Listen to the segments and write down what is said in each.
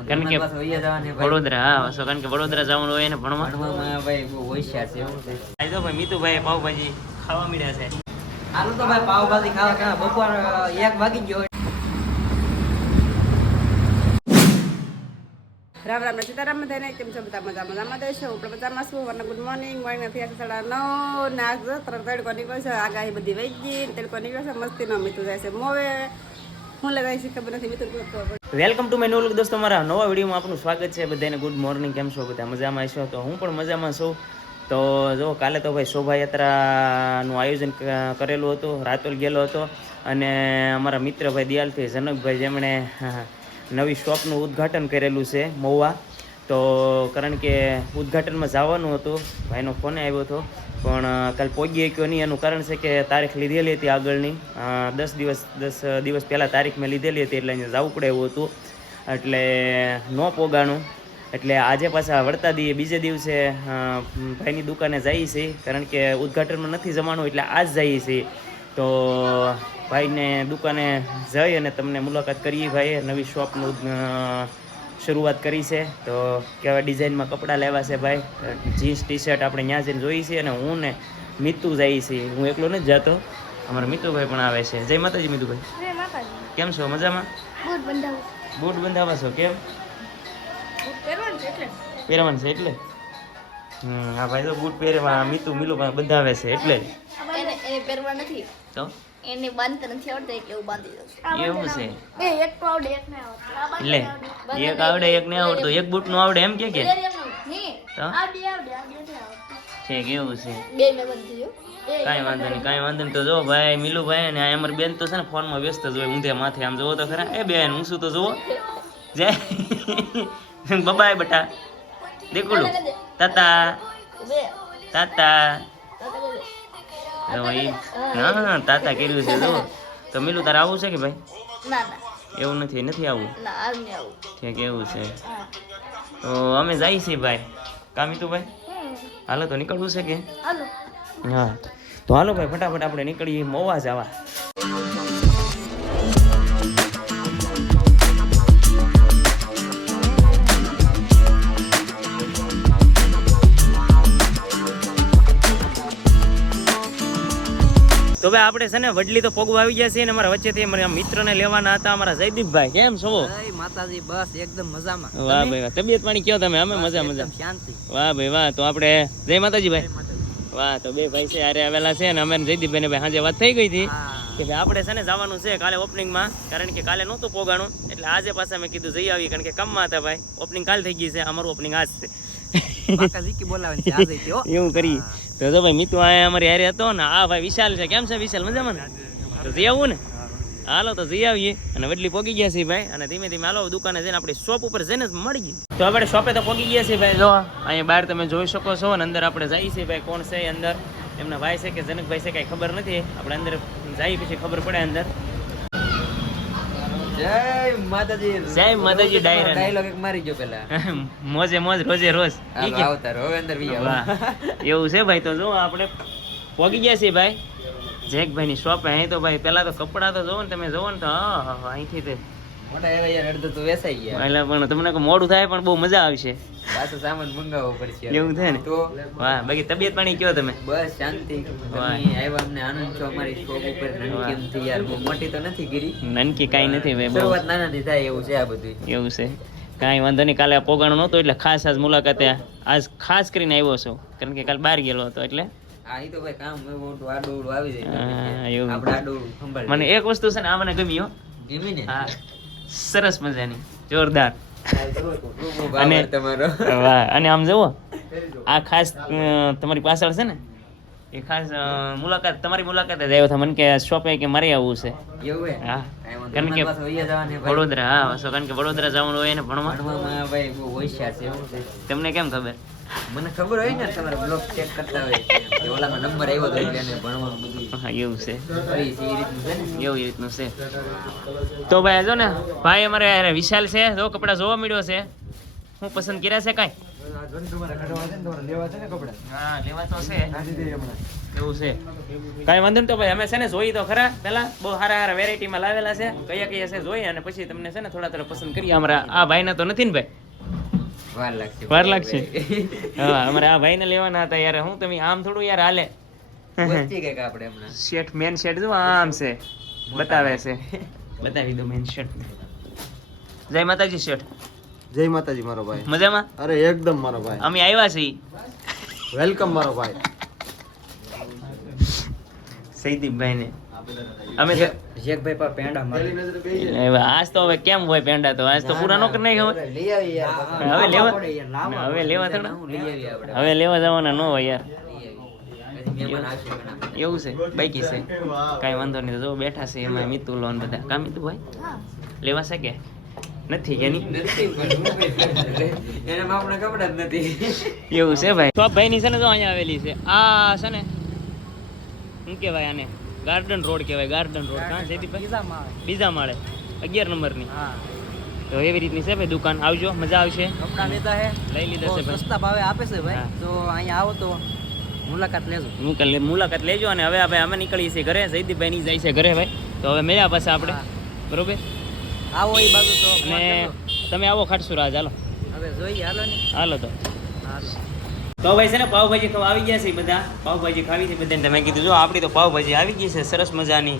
કારણ કે. વડોદરા હા વાસો કારણ કે વડોદરા જવાનું હોય ને ભણવા ભાઈ બહુ હોશિયાર છે એવું છે તો ભાઈ મીતુભાઈ પાવભાજી ખાવા મળ્યા છે હાલો તો ભાઈ પાવભાજી ખાવા ખાવા બપોર એક વાગી ગયો રામ રામ સીતારામ બધાને કેમ છો બધા મજા મજામાં દેશો આપણે મજામાં છું વરના ગુડ મોર્નિંગ મોર્નિંગ નથી આખી સાડા નવ ને તરત તડકો નીકળ્યો છે આગાહી બધી વહી ગઈ તડકો નીકળ્યો છે મસ્તી નો મીઠું જાય છે મોવે હું લગાવી છે નથી ખબર વેલકમ ટુ માય નો દોસ્તો, મારા નવા વિડીયોમાં આપનું સ્વાગત છે. બધાને ગુડ મોર્નિંગ કેમ છો? બધા મજામાં છો તો હું પણ મજામાં છું. તો જો, કાલે તો ભાઈ શોભાયાત્રાનું આયોજન કરેલું હતું, રાતોલ ગયેલો હતો. અને અમારા મિત્ર ભાઈ દિયાલથી જનકભાઈ જેમણે નવી શોપનું ઉદ્ઘાટન કરેલું છે, મહુવા. તો કારણ કે ઉદ્ઘાટનમાં જવાનું હતું. ભાઈનો ફોન આવ્યો હતો. પણ કાલ પહોંચી ગયો નહીં. એનું કારણ છે કે તારીખ લીધેલી હતી આગળની. દસ દિવસ દસ દિવસ પહેલાં તારીખ મેં લીધેલી હતી, એટલે અહીંયા જવું પડે એવું હતું. એટલે, ન પોગાણું. એટલે આજે પાછા વળતા દીએ બીજે દિવસે ભાઈની દુકાને જઈએ છીએ. કારણ કે ઉદ્ઘાટનમાં નથી જવાનું, એટલે આજ જઈએ છીએ. તો, ભાઈને દુકાને જઈ અને તમને મુલાકાત કરીએ ભાઈએ. નવી શોપનું શરૂઆત કરી છે. તો કેવા ડિઝાઇનમાં કપડાં લેવા છે ભાઈ? જીન્સ ટી શર્ટ આપણે ત્યાં જઈને જોઈએ છીએ અને હું ને મિતુ જઈ છીએ. હું એકલો નથી જતો. અમારા મિતુભાઈ પણ આવે છે. જય માતાજી મિતુભાઈ. કેમ છો? મજામાં? બૂટ બંધાવા. છો કેમ? પહેરવાનું છે એટલે. હા ભાઈ તો બૂટ પહેરવા મિતુ મિલુ બંધાવે છે એટલે. જ. પહેરવા નથી. તો? એને બંધ નથી આવડતા એટલે એવું બાંધી દઉં એવું છે? બે એક તો આવડે એક નહીં આવડતું એટલે એક આવડે એક નહીં આવડતું એક બૂટનું આવડે એમ કે કે? તો? આ બે આવડે આ બે નથી આવડતું છે કેવું છે? બે મે બાંધી એ કાંઈ વાંધો નહીં કાંઈ વાંધો નહીં. તો જો ભાઈ મિલુભાઈ અને આ અમારી બેન તો છે ને ફોનમાં વ્યસ્ત જ હોય ઊંધે માથે આમ જોવો તો ખરા. એ બેન હું શું તો જોવો. જય. બબાય બટા. દેખુલું તાતા. તાતા. ના હા તાતા કર્યું છે જો. તો મિલું તારે આવું છે કે ભાઈ? ના ના. એવું નથી નથી આવું? ના ઠીક એવું છે. તો અમે જઈએ છીએ ભાઈ. કામી તો ભાઈ? હાલો તો નીકળવું છે કે? હા. તો હાલો ભાઈ ફટાફટ આપણે નીકળીએ મોવા જવા. તો ભાઈ આપણે છે ને વડલી તો પગવા આવી ગયા છીએ ને અમારા વચ્ચેથી અમારા મિત્રને લેવાના હતા અમારા જયદીપભાઈ કેમ છો? માતાજી બસ એકદમ મજામાં. વાહ ભાઈ વાહ. તબિયત પાણી કયો તમે? અમે મજા મજા. શાંતિ. વાહ ભાઈ વાહ. તો આપણે જય માતાજી ભાઈ. વાહ તો બે ભાઈ છે અરે આવેલા છે ને અમે જયદીપભાઈ ને ભાઈ સાંજે વાત થઈ ગઈ હતી કે ભાઈ આપણે છે ને જવાનું છે કાલે ઓપનિંગમાં કારણ કે કાલે નહોતું પોગાણું. એટલે આજે પાછા મેં કીધું જઈ આવી કારણ કે કામમાં હતા ભાઈ. ઓપનિંગ કાલ થઈ ગઈ છે અમારું ઓપનિંગ આજ છે. એવું કરી. તો જો ભાઈ મિતુ આ અમારી હારે હતો ને આ ભાઈ વિશાલ છે. કેમ છે વિશાલ? મજામાં ને? તો જઈ આવું ને. હાલો તો જઈ આવીએ. અને વડલી પોગી ગયા છે ભાઈ. અને ધીમે ધીમે હાલો દુકાને જઈને આપણી શોપ ઉપર જઈને મળી ગઈ તો આપણે શોપે તો પોગી ગયા છે ભાઈ જો. અહીંયા બહાર તમે જોઈ શકો છો અને અંદર આપણે જઈએ છીએ ભાઈ. કોણ છે અંદર? એમના ભાઈ છે કે જનકભાઈ છે કઈ ખબર નથી. આપણે અંદર જઈએ પછી ખબર પડે અંદર. જય માતાજી. જય માતાજી ડાયરા. ડાયલોગ એક મારી ગયો પેલા. મોજે મોજ રોજે રોજ. ઈ કે આવતાર હવે અંદર વી એવું છે ભાઈ તો જો આપણે પોગી ગયા છે ભાઈ. જેકભાઈ ની શોપ અહીં તો ભાઈ પેલા તો કપડા તો જોવો ને તમે જોવો ને તો હા, હા, હા, અહીંથી તે એટલે પણ તમને મોડું થાય પણ બહુ મજા આવશે. પાછો સામાન મંગાવવો પડશે એવું છે ને? તો? વાહ બાકી તબિયત પાણી કયો તમે? બસ શાંતિ. આવ્યા અમને આનંદ છો અમારી શોપ ઉપર. નનકી એમથી યાર બહુ મોટી તો નથી ગીરી. નનકી કાંઈ નથી ભાઈ શરૂઆત નાનાથી થાય એવું છે આ બધું એવું છે. કાંઈ વાંધો નહીં કાલે પોગાણો નહોતો એટલે ખાસ આજ મુલાકાતે આજ ખાસ કરીને આવ્યો છું. કારણ કે કાલ બહાર ગયેલો હતો એટલે. મને એક વસ્તુ છે ને આ મને ગમી હો. ગમી ને? હા. સરસ મજાની જોરદાર. અને- વાહ અને આમ જુઓ આ ખાસ તમારી પાછળ છે ને? એ ખાસ મુલાકાત તમારી મુલાકાત જ આવ્યો હતો મને કે શોપે કે મારે આવવું છે. હા. કારણ કે. વડોદરા હા કારણ કે વડોદરા જવાનું હોય ને ભણવા. તમને કેમ ખબર? મને ખબર હોય ને તમારે બ્લોગ ચેક કરતા હોય કે ઓલામાં નંબર આવ્યો તો એને ભણવાનું બધું. હા એવું છે. એવું રીતનું છે. તો ભાઈ જો ને ભાઈ અમારે અરે વિશાલ છે. જો કપડા જોવા મળ્યો છે. હું પસંદ કર્યા છે કાંઈ? લાવેલા છે. કયા કયા છે જોઈ અને પછી તમને છે ને થોડા થોડા પસંદ કરીએ. અમારા આ ભાઈ ને તો નથી ને ભાઈ? વાર લાગશે. વાર લાગશે? હા અમારે આ ભાઈને લેવાના હતા યાર. હું તમે આમ થોડું યાર હાલે? શેઠ મેન શેઠ જો આમ છે. બતાવે છે. બતાવી દો મેન શેઠ. જય માતાજી શેઠ. જય માતાજી મારો ભાઈ. મજામાં? અરે એકદમ મારો ભાઈ. અમે આવ્યા છીએ. વેલકમ મારો ભાઈ. સૈદીપભાઈ ને અમે તો શેખભાઈ પર પેંડા હવે આજ તો હવે કેમ હોય પેંડા તો? આજ તો પૂરા નો કરી નાખ્યા હોય. લઈ આવી યાર હવે લેવા પડે યાર, લાવવા હવે લેવા થોડા? ના હું લઈ આવીએ આપણે. હવે લેવા જવાના ન હોય યાર. લઈ આવીએ. પછી મહેમાન આવશે ઘણા. એવું છે? બાકી છે? કાંઈ વાંધો નહીં જો બેઠા છે એમાં મિતુ લોન બધા. કામ મિતુભાઈ હા. લેવા છે કે? નથી આપણે કપડાં જ નથી. એવું છે ભાઈ? તો ભાઈ ની છે ને જો અહીંયા આવેલી છે. આ છે ને શું કહેવાય આને? ગાર્ડન રોડ કહેવાય ગાર્ડન રોડ. કાં જેથી બીજા માળે. અગિયાર નંબરની. તો એવી રીતની છે ભાઈ દુકાન. આવજો મજા આવશે. કપડાં લેતા હે. લઈ લીધા છે ભાઈ. સસ્તા ભાવે આપે છે ભાઈ. તો અહીંયા આવો તો મુલાકાત લેજો. મુલાકાત લેજો અને હવે આપણે અમે નીકળીએ છીએ ઘરે. જયદીપભાઈ ની જાય છે ઘરે ભાઈ તો હવે મળ્યા પાછા આપણે. બરોબર? આવો એ બાજુ તો. અને તમે આવો ખાટસુરા હાલો. હવે જોઈએ હાલો ને. હાલો તો. હાલો. તો ભાઈ છે ને પાવભાજી ખાવા આવી ગયા છે બધા. પાવભાજી ખાવી છે બધાને. તમે કીધું જો આપણી તો પાવભાજી આવી ગઈ છે સરસ મજાની.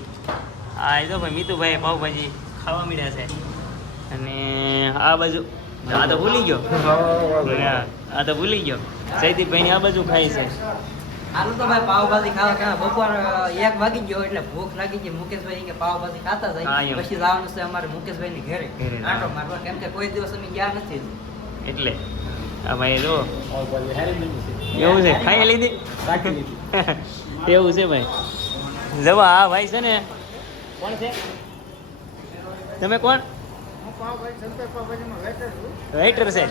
આ એ તો ભાઈ મીતુભાઈ પાવભાજી ખાવા મળ્યા છે. અને આ બાજુ આ તો ભૂલી ગયો. આ તો ભૂલી ગયો. જયદીપભાઈ આ બાજુ ખાઈ છે. હાલો તો ભાઈ પાવભાજી ખાવા ખાવા બપોર એક વાગી ગયો એટલે ભૂખ લાગી ગઈ. મુકેશભાઈ કે પાવભાજી ખાતા જાય પછી જવાનું છે અમારે મુકેશભાઈ ની ઘરે ઘરે મારવા. કેમ કે કોઈ દિવસ અમે ગયા નથી એટલે. આ ભાઈ જો એવું છે ખાઈ લીધી? એવું છે ભાઈ. જવા આ ભાઈ છે ને. કોણ છે? તમે કોણ? વેઇટર છે.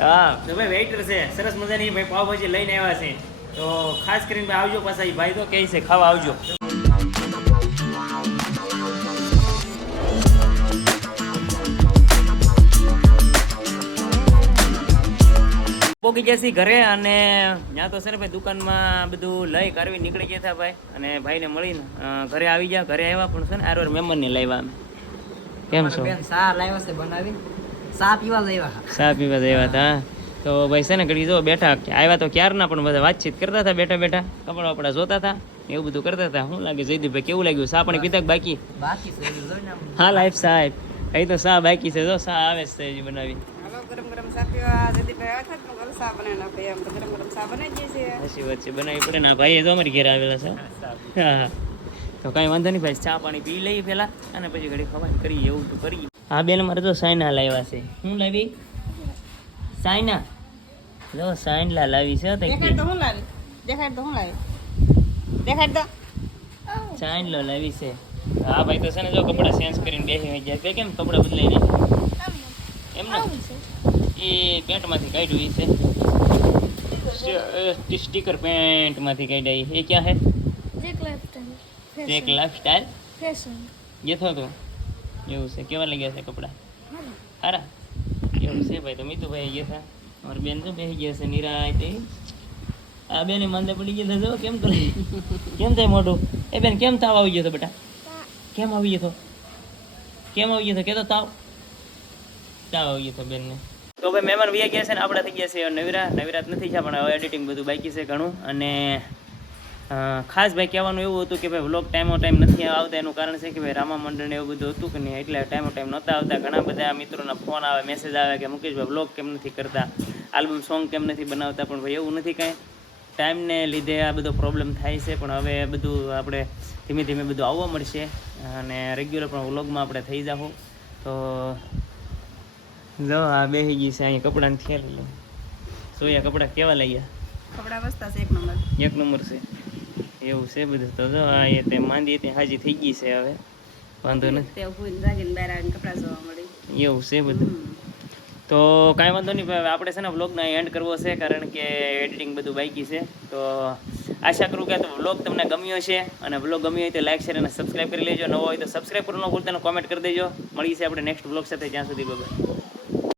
હા. તો ભાઈ વેઇટર છે. સરસ મજાની ભાઈ પાવભાજી લઈને આવ્યા છે. તો ખાસ કરીને આવજો પાછા. એ ભાઈ તો કહે છે ખાવા આવજો. પોકી ગયા છીએ ઘરે અને ત્યાં તો છે ને ભાઈ દુકાનમાં બધું લઈ કરવી નીકળી ગયા હતા ભાઈ. અને ભાઈને મળીને ઘરે આવી ગયા ઘરે આવ્યા પણ છે ને આરવાર મહેમાનને લાવ્યા અમે. કેમ છો? સા લાવ્યા છે બનાવી સા પીવા લાવ્યા પીવા હતા તો ભાઈ છે ને ઘડી જો બેઠા આવ્યા તો ક્યારના પણ બધા વાતચીત કરતા હતા બેઠા બેઠા કપડા વપડા જોતા હતા એવું બધું કરતા હતા. શું લાગે જયદીપભાઈ કેવું લાગ્યું? સા પણ પીતા બાકી? હા લાઈફ સાહેબ. અહીં તો સા બાકી છે જો સા આવે છે બનાવી. ગરમ ગરમ ચા પીવા જલ્દીભાઈ આવ્યા હતા ગરમ ચા બનાવી નાખો. એમ તો ગરમ ગરમ ચા બનાવી દઈએ છીએ. સાચી વાત છે બનાવી પડે ને. આ ભાઈ તો અમારી ઘેર આવેલા છે. હા હા. તો કાંઈ વાંધો નહીં ભાઈ ચા પાણી પી લઈએ પહેલા અને પછી ઘડી ખવાય કરીએ એવું તો કરીએ. હા બેન મારે તો સાયના લાવ્યા છે. શું લાવી? સાયના? જો સાયનલા લાવી છે તો દેખાડ તો હું લાવી? દેખાડ તો હું લાવી? દેખાડ તો. સાયનલો લાવી છે. હા ભાઈ તો છે ને જો કપડાં ચેન્જ કરીને બેસી ગયા કેમ? કપડાં બદલાઈને એમ ને એ પેન્ટમાંથી કાઢ્યું ઈ છે સ્ટીકર પેન્ટમાંથી કાઢ્યા ઈ. એ ક્યાં હે એક લાઈફ સ્ટાઈલ ગેથો તો એવું છે. કેવા લાગ્યા છે કપડાં? સારા. એવું છે ભાઈ. તો મીતુભાઈ ગયા હતા અમારી બેન તો બેસી ગયા છે? નિરાય આ બેન માંદે પડી ગયા હતા જો કેમ કરે? કેમ થાય મોઢું? એ બેન કેમ તાવ આવી ગયો હતો બેટા? કેમ આવી ગયો હતો કેમ આવી ગયો હતો કે તો તાવ. તાવ આવી ગયો હતો બેનને. તો ભાઈ મહેમાન વ્યા ગયા છે ને આપણે થઈ ગયા છે નવીરા. નવીરાત નથી છે પણ હવે એડિટિંગ બધું બાકી છે ઘણું. અને ખાસ ભાઈ કહેવાનું એવું હતું કે ભાઈ વ્લોગ ટાઈમો ટાઈમ નથી આવતા, એનું કારણ છે કે ભાઈ રામા મંડળ એવું બધું હતું કે નહીં, એટલે ટાઈમો ટાઈમ નહોતા આવતા. ઘણા બધા મિત્રોના ફોન આવે મેસેજ આવે કે મુકેશભાઈ વ્લોગ કેમ નથી કરતા આલ્બમ સોંગ કેમ નથી બનાવતા, પણ ભાઈ એવું નથી કાંઈ. ટાઈમને લીધે આ બધો પ્રોબ્લેમ થાય છે, પણ હવે બધું આપણે ધીમે ધીમે બધું આવવા મળશે. અને રેગ્યુલર પણ વ્લોગમાં આપણે થઈ જાઉં તો જો આ બેહી ગઈ છે અહીંયા કપડાને ખેલ લો. સોયા કપડાં કેવા લાગ્યા? કપડાં વસ્તા છે એક નંબર. એક નંબર છે. એવું છે બધું તો જો આ એ તે માંદી તે હાજી થઈ ગઈ છે હવે. વાંધો નથી. તે ભૂઈને જાગીને બહાર આવીને કપડા જોવા મળી. એવું છે બધું. તો કાંઈ વાંધો નહીં ભાઈ આપણે છે ને વ્લોગને એન્ડ કરવો છે કારણ કે એડિટિંગ બધું બાકી છે. તો આશા કરું કે તો વ્લોગ તમને ગમ્યો છે અને વ્લોગ ગમ્યો હોય તો લાઈક શેર અને સબસ્ક્રાઈબ કરી લેજો. નવો હોય તો સબસ્ક્રાઈબ કરવાનો ભૂલતા કોમેન્ટ કરી દેજો. મળીએ છીએ આપણે નેક્સ્ટ વ્લોગ સાથે જ્યાં સુધી બાય